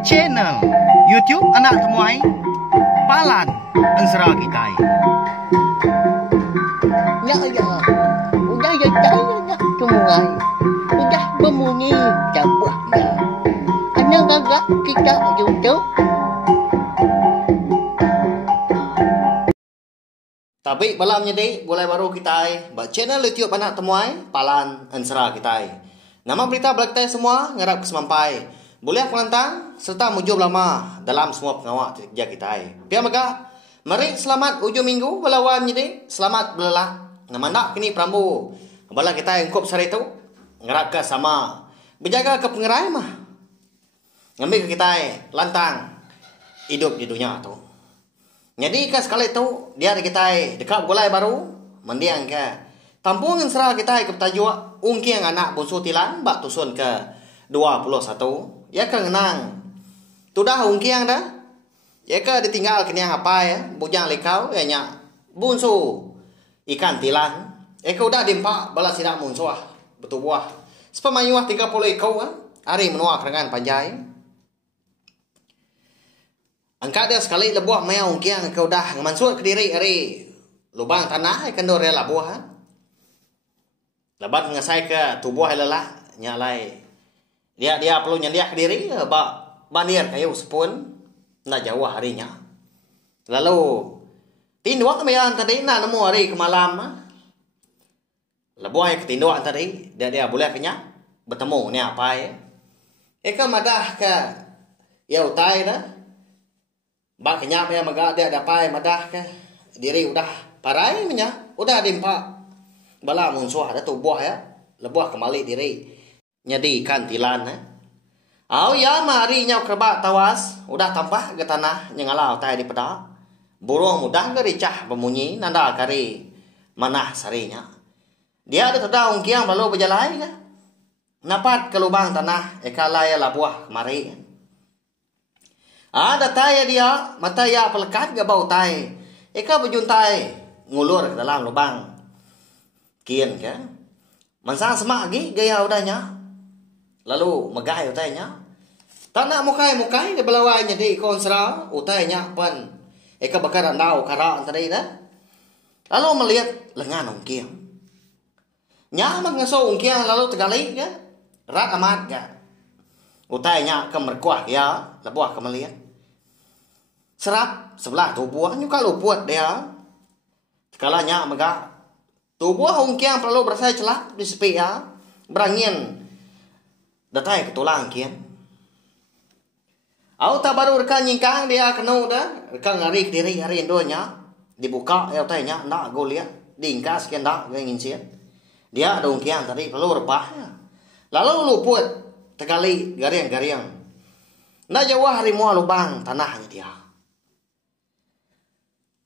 Channel YouTube anak temuai Palan Ansara kita. Ya ya, udah ya nak temuai, udah berbunyi cabutnya. Anak gagak kita YouTube. Tapi malam jadi boleh baru kita buat channel YouTube anak temuai Palan Ansara kita. Nama berita belakang semua ngarap kesemampai. Boleh penantang serta mujub lama dalam semua pengawal kerja kita. Biar megah, mari selamat ujung minggu belawan jadi selamat belalah. Nama nak kini Prambu. Bala kita yang kup sehari itu ngarap ke sama berjaga ke pengerai mah. Ngambil ke kita lantang hidup di dunia tu. Jadi ke sekali itu dia ada kita dekat gulai baru mendiang ke tampung yang serah kita ke petajua ungki yang anak bunsu tilan bak tusun ke 21. Ya ke ngenang. Tu dah ungki yang dah. Ya ke ditinggal kini yang apa ya. Bujang likau ya nyak bunsu ikan tilan. Ya ke udah dimpak balas sidak munsuah betul buah. Sepamayuah 30 ikau kan. Hari menua kerengan panjai. Angkat dia sekali lebuah maya ungki yang ke udah ngemansur ke diri hari lubang tanah ikan dore labuah. Lebat ngasai ke tubuh lelah nyalai. Dia perlu nyeliak diri bak bandir kayu sepun na jauh harinya. Lalu tinduak mayan tadi na nemu hari ke malam. Lebuah ke tinduak tadi dia boleh kenyang bertemu ni apa ya. Eka madah ke ya utai dah. Bak kenyang ya maga dia dapai madah ke diri udah parai nya udah dimpak bala munsuh ada tubuh ya. Lebuah kembali diri. Nyadi ikan tilan Au ya mari nyau kerbak tawas udah tampah ke tanah nyengalau tai di pedak burung mudah ke ricah bemunyi nanda kari manah sarinya dia ada terdaung kiang lalu berjalai ke napat ke lubang tanah ekalaya labuah kemari ada tai dia mata ya pelekat ke bau tai eka berjuntai ngulur ke dalam lubang kian ke mansang semak lagi gaya udahnya. Lalu megai utainya. Tak nak mukai di belawainya di konsra utainya pan. Eka bakar andau karak tadi dah. Lalu melihat lengan ungkiang. Nyaman ngaso ungkiang lalu tegali ya. Rat amat ya. Utainya ke merkuah ya. Lebuah ke melihat. Serap sebelah tubuh nyuka luput dia. Sekalanya megah. Tubuh ungkiang perlu berasa celak di sepi ya. Berangin. Datai ke tulang kian. Au tak baru rekan nyingkang dia kena dah. Rekan ngari ke diri hari indonya. Dibuka ya tanya nak go lihat. Diingkas kian dak ingin sian. Dia ada ungkian tadi perlu repah. Lalu luput tegali gariang-gariang. Nak jauh hari mua lubang tanahnya dia.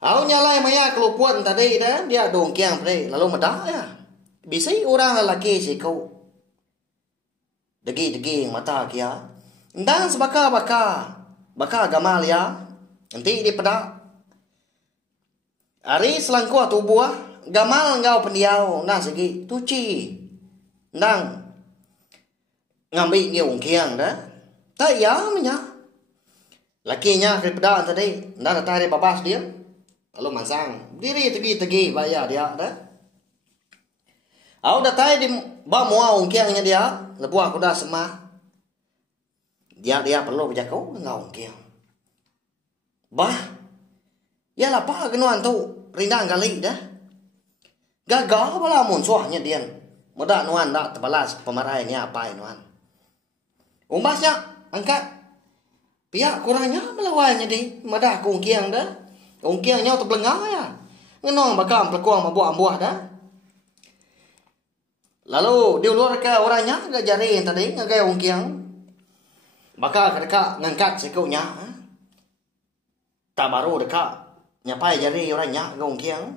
Au nyalai maya keluput tadi dah. Dia ada ungkian tadi lalu medah ya. Bisa orang lelaki si kau degi mata kia. Dan sebaka gamal ya. Nanti di pedak. Hari selangkuah tubuh gamal ngau pendiau nah segi tuci. Nang ngambil ngiung kiang dah. Tak ya menya. Lakinya ke pedak tadi. Nang tarik babas dia. Lalu mansang diri tegi bayar dia dah. Au datai di ba mua ungkiangnya dia, lebuah kuda semah. Dia perlu berjakau ngau ungkiang. Bah. Ya lapa genuan tu rindang kali dah. Gagal bala munsuahnya dia. Mudah nuan dak terbalas pemarainya apa nuan. Umbasnya angkat. Pihak kurangnya melawannya di madah ku ungkiang dah. Ungkiangnya terbelengah ya. Ngenong bakam pelekuang mabuah-buah dah. Lalu diulur ke orangnya ke jari yang tadi ngagai ungkiang. Bakal dekat ngangkat sikunya. Tak baru dekat nyapai jari orangnya ke ungkiang.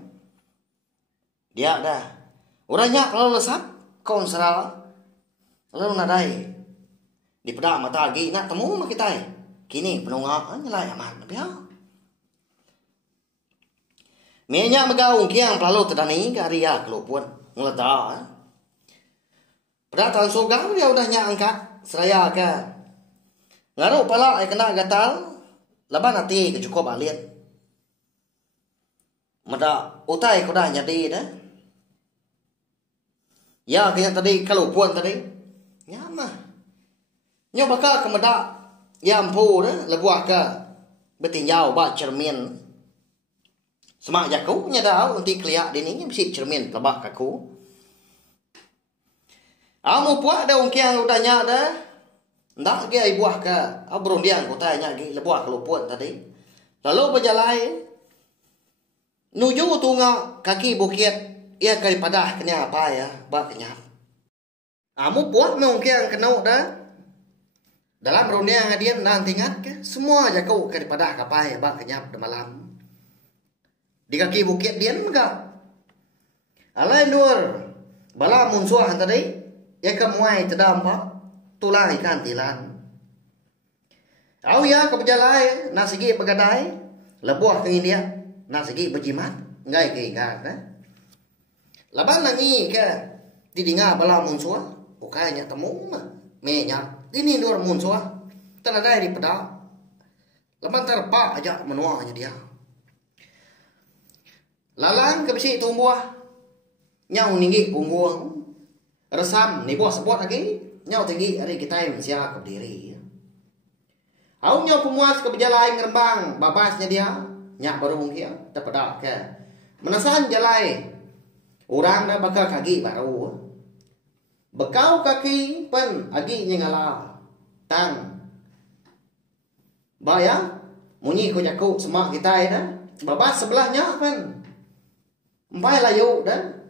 Dia dah. Orangnya kalau lesap konsral. Lalu nadai. Di pedak mata lagi nak temu mak kita. Kini penungak nyelai aman. Biar. Minyak megah ungkiang lalu terdani ke area kelupun. Ngeledak. Pada tahun surga dia udah angkat seraya ke. Ngaruh pala kena gatal. Laban nanti ke cukup alian. Mada utai ko dah jadi dah. Ya kaya tadi kalau puan tadi. Nyama. Nyo baka ke mada ya ampu dah lebuah ke betinjau ba cermin. Semak jaku nya dah nanti keliak dini mesti cermin lebah kaku. Amu puak dah ungkiang udah nyak dah. Ndak ke ai buah ke. Abron diang ko tanya gi lebuah kalau puan tadi. Lalu berjalan nuju tunga kaki bukit ia daripada kena apa ya ba kenyap. Amu puak mungkin kena dah. Dalam ronia ngadian nang tingat ke semua jago daripada kapai ba kenyap de malam. Di kaki bukit dian enggak. Alai nur bala munsuah tadi ia kemuai tedam pak tulang ikan tilan. Au ya ke berjalan nasigi begadai lebuah ke dia nasigi berjimat ngai ke ikan dah. Laban nangi ke didinga bala munsuah ukanya temu menya ini nur munsuah tanadai di peda. Laban terpak aja menuanya dia. Lalang ke besi tumbuh nyau ninggi punggung resam ni buah sebut lagi nyau tinggi hari kita yang siap ke diri. Au nyau pemuas ke berjalan ngerembang babasnya dia nyak baru mungkin terpedak ke menasan jalai orang dah bakal kaki baru bekau kaki pen agi nyengala tang bayang munyi ko jakuk semak kita dah babas sebelahnya pen empai layu dan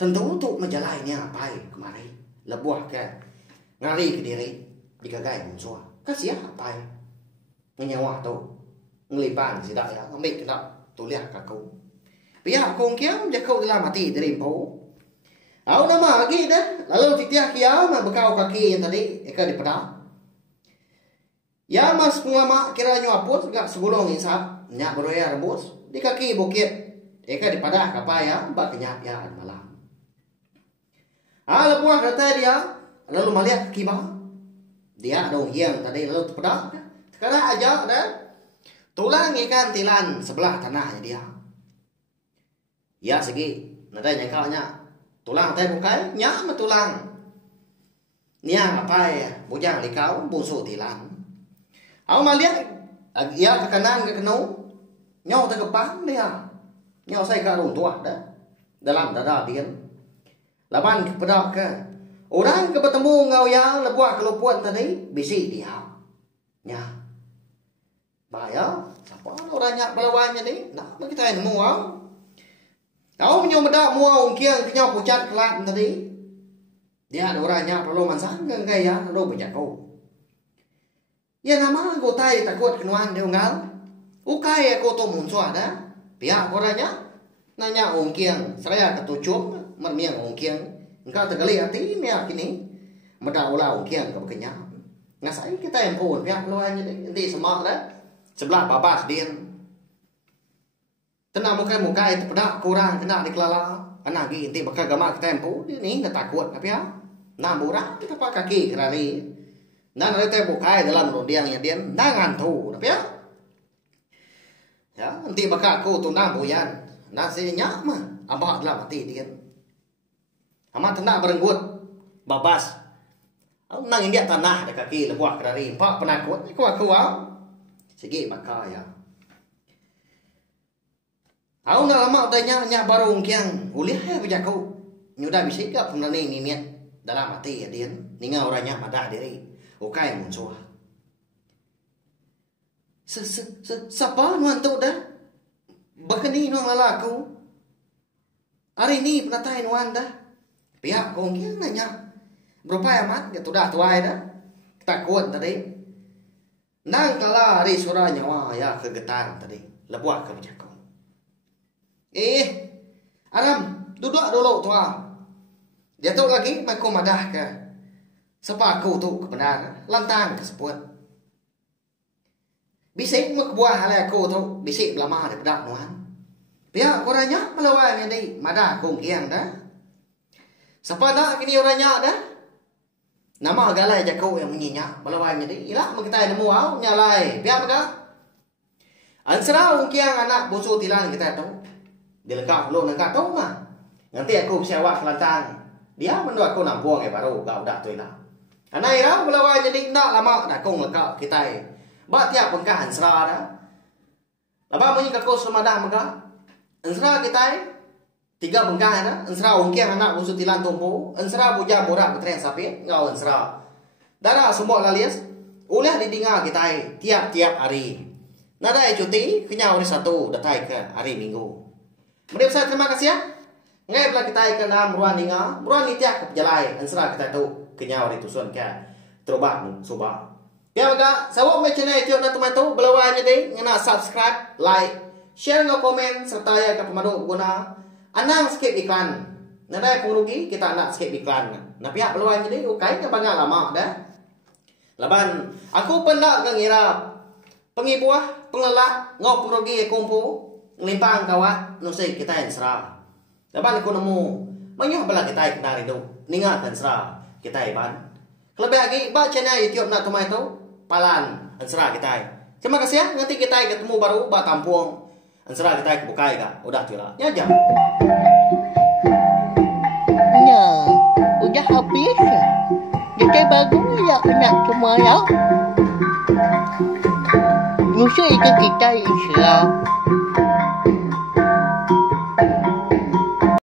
tentu untuk menjalannya apa kemarin lebuah ke ngari ke diri dikagai musuh kasih apa nyawa tu ngelipan si dak ya ambil kena tuliah kaku pihak kongkiam jakau dalam mati dari po au nama lagi dah lalu titiah kia bekau kaki yang tadi eka di pedang ya mas pengama kira nyuapus gak segulung insap nyak beroya rebus di kaki bukit eka di padah kapaya bak kenyap ya malam. Lebuah kata dia lalu melihat kibah dia dong yang tadi lalu terpedak sekarang aja dah tulang ikan tilan sebelah tanahnya dia ya segi nada nyangkanya tulang teh bukai nya tulang nia apa ya bujang likau busu tilan au melihat ya ke kanan ke kenu nyau ke depan dia nyau saya ke runtuh dah dalam dada dia laban kepada ke orang ke bertemu ngau yang lebuah kelupuan tadi bisi dia nya bahaya siapa orangnya balawannya ni nak kita yang muau kau punya medak muau kiang kenyau pucat kelat tadi dia ada orangnya perlu mansang gaya lo berjago ya nama go tai takut kenuan dia ngal ukai aku tu muncul ada pihak orangnya nanya kiang saya ketujuh mermiang ongkiang engkau tergali hati ni kini medak ulah ongkiang ke bekenya ngasai kita yang pun pihak luarnya nanti semak dah sebelah babas dia tenang muka itu pedak kurang kena dikelala anak gi nanti bakal gamak kita yang pun ni dah takut tapi ya nam burang kita pakai kaki kerali nan rete bukai dalam rodiangnya dia dah ngantu tapi ya nanti bakal aku tunang buyan nasinya mah abah dalam hati dia amat tenang berenggut babas au nang india tanah de kaki lebuah kerari empat penakut ko aku segi maka ya au na lama tanya nya baru kiang uliah ya bejaku nyudah bisa ke pemrani niniat dalam hati ya dia ninga orangnya madah diri ukai muncul siapa nuan tu dah bakani nuang lalaku hari ni penatai nuan dah pihak kongkiang nanya berapa amat ya sudah tuai dah takut tadi nang kala hari suara nyawa ya kegetar tadi lebuah ke berjaku aram duduk dulu tua dia tu lagi aku madah ke sepaku tu kebenar lantang ke seput bisik mek buah ale aku tu bisik lama daripada nuan pihak orangnya melawan ini madah kongkiang dah siapa nak kini orangnya dah Nama galai jago yang menyinya balawan jadi ilah kita nemu au nyalai. Biar maka ansara ungkiang anak busu tilan kita tahu. Dia lengkap lo lengkap tahu mah. Nanti aku bisa awak kelantang. Dia menurut aku nampuang baru gak udah tu lah. Anak ira balawan jadi nak lama dah kong lengkap kita. Ba tiap pengkah ansara dah. Laba menyi kako semadah maka ansara kita 3 bengkah na ansara ungkiang anak busu tilan tumpu ansara buja borak betreng sapit ngau ansara dara semua lalias ulah didinga kita tiap-tiap hari nada cuti kenyau hari Sabtu datai ke hari Minggu. Mari saya terima kasih ya ngai pula kita ke nam ruan dinga ruan tiap ke jalai ansara kita tu kenyau hari tusun ke terubah suba ya maka sawak me channel itu na tumato belawa jadi ngena subscribe like share ngau komen serta ya ke pemadu guna anang skip iklan. Nada pengurugi kita nak skip iklan. Nah pihak peluang jadi ukai ke banyak lama dah. Laban aku pernah ngira pengibuah pengelak ngau pengurugi kumpu ngelimpang kawat nusik kita yang serah. Laban aku nemu banyak bela kita kena rindu ningat dan serah kita iban. Kelebih lagi ba channel YouTube nak tumai tu palan ansera kita. Terima kasih ya nanti kita ketemu baru ba tampung. Ansara kita bukai kak, udah tu lah. Ya jam. Nah, udah habis. Jadi bagus ya anak semua ya. Musuh itu kita Islam.